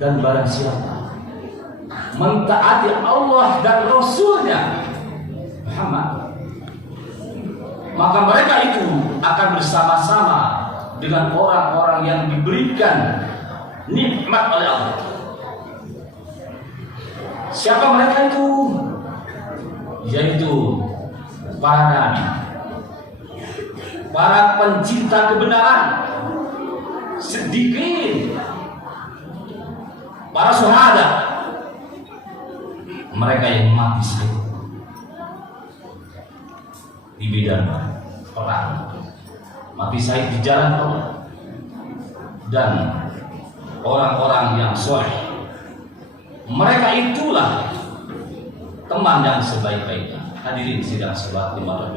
Dan barang siapa mentaati Allah dan Rasulnya Muhammad, maka mereka itu akan bersama-sama dengan orang-orang yang diberikan nikmat oleh Allah. Siapa mereka itu? Yaitu para nabi, para pencinta kebenaran, siddiqin, para syuhada, mereka yang mati syahid di bidang perang, mati syahid di jalan Allah, dan orang-orang yang soleh. Mereka itulah teman yang sebaik-baiknya. Hadirin sidang salat Allah.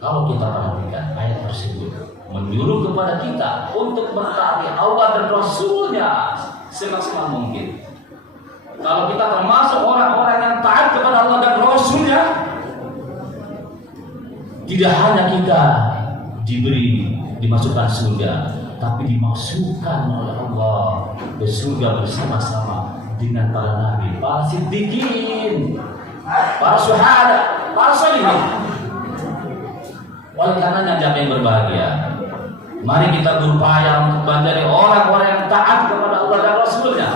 Kalau kita perhatikan ayat tersebut menyuruh kepada kita untuk mentaati Allah dan Rasulnya semaksimal mungkin. Kalau kita termasuk orang-orang yang taat kepada Allah dan Rasulnya, tidak hanya kita dimasukkan surga, tapi dimasukkan oleh Allah ke surga bersama-sama dengan para nabi, para siddiqin, para syuhada, para sholihin. Oleh karenanya jamaah yang berbahagia, mari kita berupaya untuk menjadi orang-orang yang taat kepada Allah dan Rasulnya.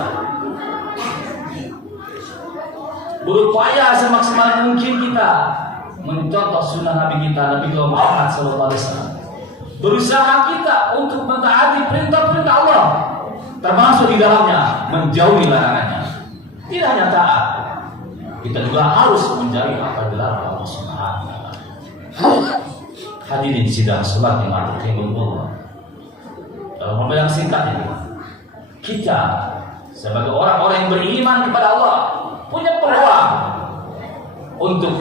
Berupaya semaksimal mungkin kita mencontoh sunnah Nabi kita, Nabi Muhammad SAW. Berusaha kita untuk mentaati perintah-perintah Allah, termasuk di dalamnya menjauhi larangannya. Tidak hanya taat, kita juga harus menjauhi apa dilarang Allah Subhanahu wa taala. Hadirin sidang salat yang Allah. Dalam waktu yang singkat ini, kita sebagai orang-orang yang beriman kepada Allah punya peluang untuk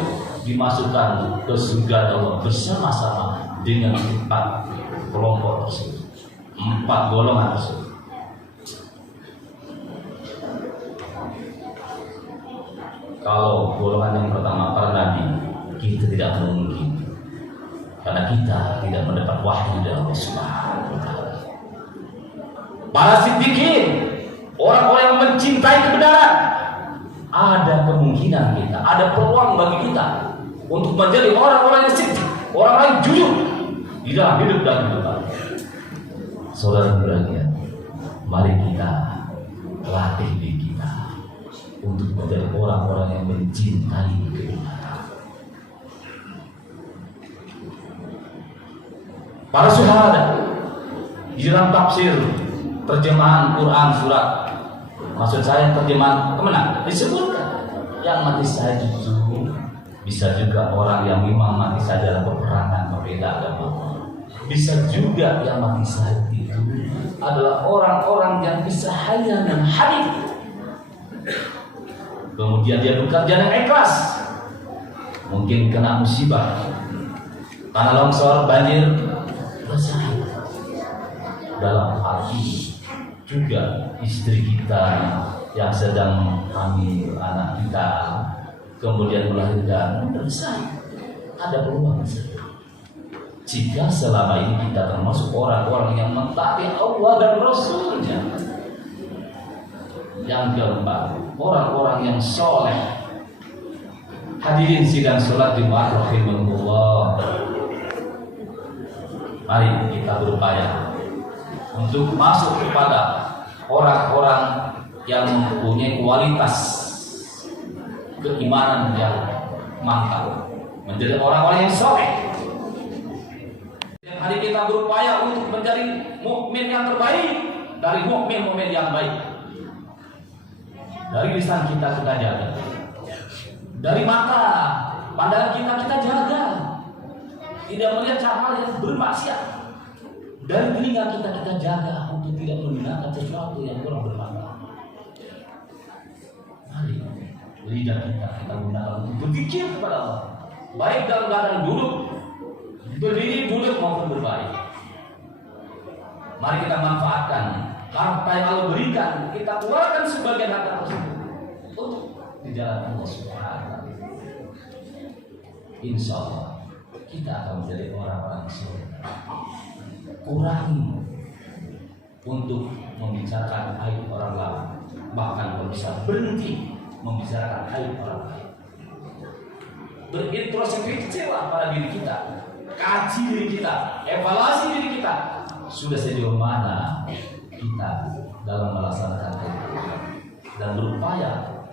dimasukkan ke surga Allah bersama-sama dengan 4 kelompok tersebut, 4 golongan tersebut. Kalau golongan yang pertama para nabi, kita tidak mungkin, karena kita tidak mendapat wahyu dari Allah Subhanahu wa taala. Para siddiqin, orang-orang yang mencintai kebenaran, ada kemungkinan kita, ada peluang bagi kita untuk menjadi orang-orang yang siddiq, orang-orang yang jujur di dalam hidup dan kehidupan. Saudara berbahagia, mari kita latih diri kita untuk menjadi orang-orang yang mencintai kebenaran. Para syuhada di dalam tafsir terjemahan Quran surat, maksud saya terjemahan kemana? Disebutkan yang mati syahid itu bisa juga orang yang memang mati syahid dalam peperangan membela agama. Bisa juga yang mati syahid itu adalah orang-orang yang bisa hayal dan hadis. Kemudian dia bekerja dengan ikhlas. Mungkin kena musibah, tanah longsor, banjir, bersyahid. Dalam arti juga istri kita yang sedang hamil anak kita, kemudian melahirkan, bersyahid. Ada peluang jika selama ini kita termasuk orang-orang yang mentaati Allah dan Rasulnya. Yang keempat, orang-orang yang soleh. Hadirin sidang sholat Jumat rahimahullah, mari kita berupaya untuk masuk kepada orang-orang yang mempunyai kualitas keimanan yang mantap, menjadi orang-orang yang soleh. Setiap hari kita berupaya untuk menjadi mukmin yang terbaik dari mukmin-mukmin yang baik. Dari lisan kita jaga, dari mata pandangan kita jaga, tidak melihat hal yang bermaksiat. Dari telinga kita jaga untuk tidak mendengarkan sesuatu yang kurang bermanfaat. Mari lidah kita gunakan untuk berzikir kepada Allah, baik dalam keadaan duduk, berdiri, duduk maupun berbaring. Mari kita manfaatkan harta yang Allah berikan, kita keluarkan sebagian harta tersebut untuk di jalan Allah Subhanahu wa taala. Insya Allah kita akan menjadi orang-orang yang soleh. Kurangi untuk membicarakan aib orang lain. Bahkan kalau bisa berhenti membicarakan aib orang lain. Berintrospeksi kecewa pada diri kita, kaji diri kita, evaluasi diri kita. Sudah sejauh mana kita dalam melaksanakan kehidupan dan berupaya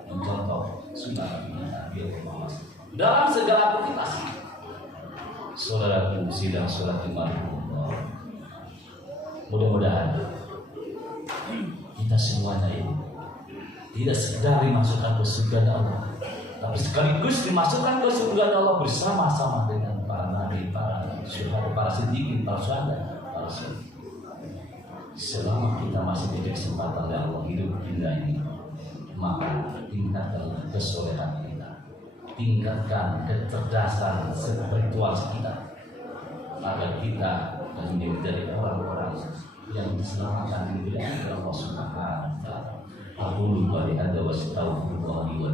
mencontoh sunnah Nabi Muhammad dalam segala aktivitas. Saudaraku sidang sholat Jumat, mudah-mudahan kita semuanya ini tidak sekedar dimasukkan ke surga Allah, tapi sekaligus dimasukkan ke surga Allah bersama-sama dengan para nabi, para syuhada, para siddiqin, para syuhada, para syuhada. Selama kita masih diberi kesempatan oleh Allah hidup kita ini, maka tingkatkan kesolehan kita, tingkatkan kecerdasan spiritual kita, agar kita menjadi orang-orang yang diselamatkan di bidang Allah Subhanahu wa taala. Aku lupa di hadza wa astaghfirullah li wa